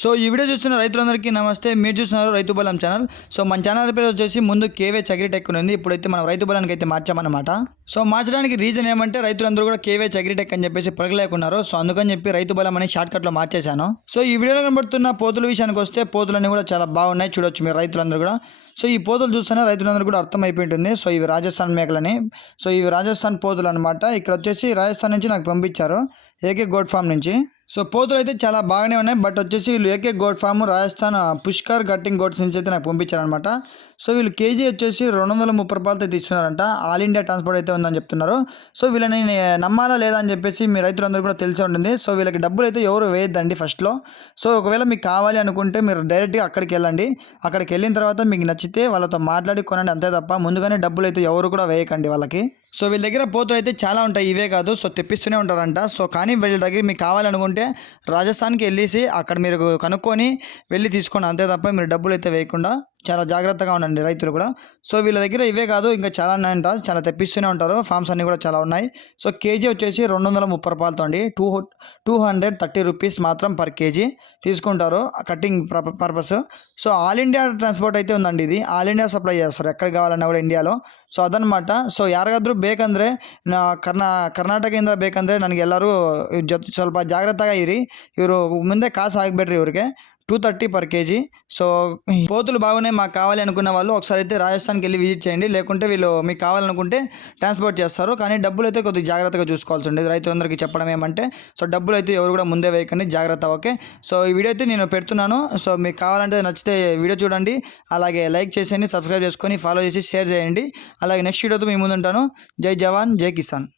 So ఈ video చూస్తున్న రైతులందరికీ నమస్తే. మీరు చూస్తున్నారు రైతు బలం ఛానల్. సో మన ఛానల్ పేరు వచ్చేసి ముందు కేవే చగిరి టెక్ ఉంది. ఇప్పుడైతే మనం రైతు బలానికి అయితే మార్చామన్నమాట. సో మార్చడానికి రీజన్ ఏమంటే రైతులందరూ కూడా కేవే చగిరి టెక్ అని చెప్పేసి పొరగలేకున్నారు సో అందుకని చెప్పి రైతు బలం అని షార్ట్ కట్లో మార్చేశాను. సో ఈ వీడియోలో కనబడుతున్న పోతుల విషయానికి వస్తే పోతులన్నీ కూడా చాలా బాగున్నాయి. చూడొచ్చు మీరు రైతులందరూ కూడా. సో ఈ పోతులు చూస్తేనే రైతులందరూ కూడా అర్థమైపోయి ఉంటుంది సో ఇవి రాజస్థాన్ మేకలని. సో ఇవి రాజస్థాన్ పోతులు అనమాట ఇక్కడ వచ్చేసి రాజస్థాన్ నుంచి నాకు పంపించారు. ఏకే గోడ్ ఫామ్ నుంచి. సో పోతులు అయితే చాలా బాగానే ఉన్నాయి. బట్ వచ్చేసి వీళ్ళు AK goat farm Rajasthan Pushkar getting goats నుంచి అయితే నాకు పంపించారనమాట సో వీళ్ళు కేజీ వచ్చేసి రెండు వందల ముప్పై రూపాయలతో తీసుకున్నారంట. ఆల్ ఇండియా ట్రాన్స్పోర్ట్ అయితే ఉందని చెప్తున్నారు. సో వీళ్ళని నమ్మాలా లేదా అని చెప్పేసి మీ రైతులందరూ కూడా తెలిసి ఉంటుంది. సో వీళ్ళకి డబ్బులు అయితే ఎవరు వేయద్దండి ఫస్ట్లో. సో ఒకవేళ మీకు కావాలి అనుకుంటే మీరు డైరెక్ట్గా అక్కడికి వెళ్ళండి. అక్కడికి వెళ్ళిన తర్వాత మీకు నచ్చితే వాళ్ళతో మాట్లాడి కొనండి అంతే తప్ప ముందుగానే డబ్బులు అయితే ఎవరు కూడా వేయకండి వాళ్ళకి. సో వీళ్ళ దగ్గర పోతులు అయితే చాలా ఉంటాయి. ఇవే కాదు సో తెప్పిస్తూనే ఉంటారంట. సో కానీ వీళ్ళ దగ్గర మీకు కావాలనుకుంటే రాజస్థాన్కి వెళ్ళేసి అక్కడ మీరు కనుక్కొని వెళ్ళి తీసుకోండి. అంతే తప్ప మీరు డబ్బులు అయితే వేయకుండా చాలా జాగ్రత్తగా ఉండండి రైతులు కూడా. సో వీళ్ళ దగ్గర ఇవే కాదు ఇంకా చాలా ఉన్నాయంట. చాలా తెప్పిస్తూనే ఉంటారు. ఫామ్స్ అన్నీ కూడా చాలా ఉన్నాయి. సో కేజీ వచ్చేసి రెండు వందల ముప్పై రూపాయలతో అండి. Two two hundred thirty rupees మాత్రం పర్ కేజీ తీసుకుంటారు cutting purpose. So all India transport అయితే ఉందండి ఇది. ఆల్ ఇండియా సప్లై చేస్తారు. ఎక్కడ కావాలన్నా కూడా ఇండియాలో. సో ಸೊ ಅದನ್ನమాట ಸೊ ಯಾರಿಗಾದ್ರೂ ಬೇಕಂದರೆ ನಾ ಕರ್ನಾ ಕರ್ನಾಟಕದಿಂದ ಬೇಕಂದರೆ నన్ను ಜೊತೆ ಸ್ವಲ್ಪ జాగ్రత్తగా ಇರಿ ಇವರು ಮುಂದೆ ಕಾಸು ಆಗಬೇಡ್ರಿ ఇవరికే. Two thirty per kg. So ఈ పోతులు బాగున్నాయి మాకు కావాలి అనుకున్న వాళ్ళు ఒకసారి అయితే రాజస్థాన్కి వెళ్ళి విజిట్ చేయండి. లేకుంటే వీళ్ళు మీకు కావాలనుకుంటే ట్రాన్స్పోర్ట్ చేస్తారు. కానీ డబ్బులు అయితే కొద్దిగా జాగ్రత్తగా చూసుకోవాల్సి ఉండేది. రైతులందరికీ చెప్పడం ఏమంటే సో డబ్బులు అయితే ఎవరు కూడా ముందే వేయకండి. జాగ్రత్త ఓకే? సో ఈ వీడియో అయితే నేను పెడుతున్నాను. సో మీకు కావాలంటే నచ్చితే వీడియో చూడండి. అలాగే లైక్ చేసేయండి సబ్స్క్రైబ్ చేసుకొని ఫాలో చేసి షేర్ చేయండి. అలాగే నెక్స్ట్ వీడియోతో మీ ముందుంటాను. జై జవాన్ జై కిసాన్.